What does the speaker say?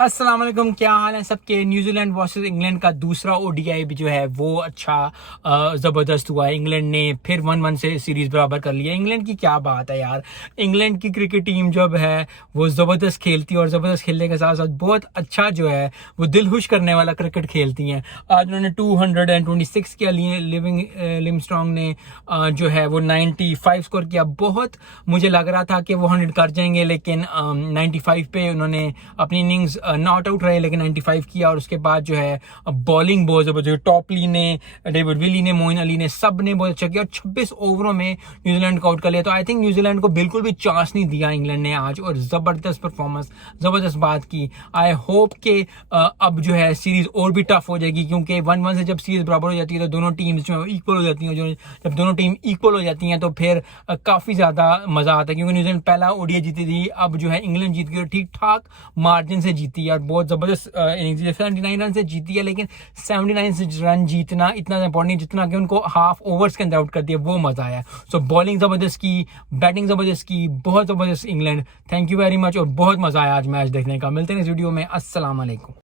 अस्सलाम वालेकुम, क्या हाल है सबके। न्यूजीलैंड वर्सेस इंग्लैंड का दूसरा ओडीआई भी जो है वो अच्छा ज़बरदस्त हुआ है। इंग्लैंड ने फिर 1-1 से सीरीज़ बराबर कर लिया। इंग्लैंड की क्या बात है यार, इंग्लैंड की क्रिकेट टीम जब है वो ज़बरदस्त खेलती है और ज़बरदस्त खेलने के साथ साथ बहुत अच्छा जो है वो दिल खुश करने वाला क्रिकेट खेलती हैं। आज उन्होंने 226 किया, लिविंगस्टोन ने जो है वो 95 स्कोर किया। बहुत मुझे लग रहा था कि वो 100 कर जाएंगे, लेकिन 95 पे उन्होंने अपनी इनिंग्स नॉट आउट रहे, लेकिन 95 किया। और उसके बाद जो है बॉलिंग बहुत जबरदस्त, टॉपली ने, डेविड विली ने, मोइन अली ने, सब ने बहुत अच्छा किया और 26 ओवरों में न्यूजीलैंड को आउट कर लिया। तो आई थिंक न्यूजीलैंड को बिल्कुल भी चांस नहीं दिया इंग्लैंड ने आज, और जबरदस्त परफॉर्मेंस, जबरदस्त बात की। आई होप के अब जो है सीरीज और भी टफ हो जाएगी, क्योंकि 1-1 से जब सीरीज बराबर हो जाती है तो दोनों टीम्स जो है इक्वल हो जाती हैं। जो जब दोनों टीम इक्वल हो जाती हैं तो फिर काफी ज्यादा मजा आता है, क्योंकि न्यूजीलैंड पहला ओडीआई जीती थी, अब जो है इंग्लैंड जीत गई और ठीक ठाक मार्जिन से जीती है और बहुत जबरदस्त इनिंग्स 79 रन से जीती है। लेकिन 79 रन जीतना इतना इंपॉर्टेंट नहीं जितना कि उनको हाफ ओवर्स के अंदर आउट कर दिया, वो मजा आया। सो बॉलिंग जबरदस्त की, बैटिंग जबरदस्त की, बहुत जबरदस्त England. Thank you very much और बहुत मजा आया आज मैच देखने का। मिलते हैं इस वीडियो में। अस्सलाम वालेकुम।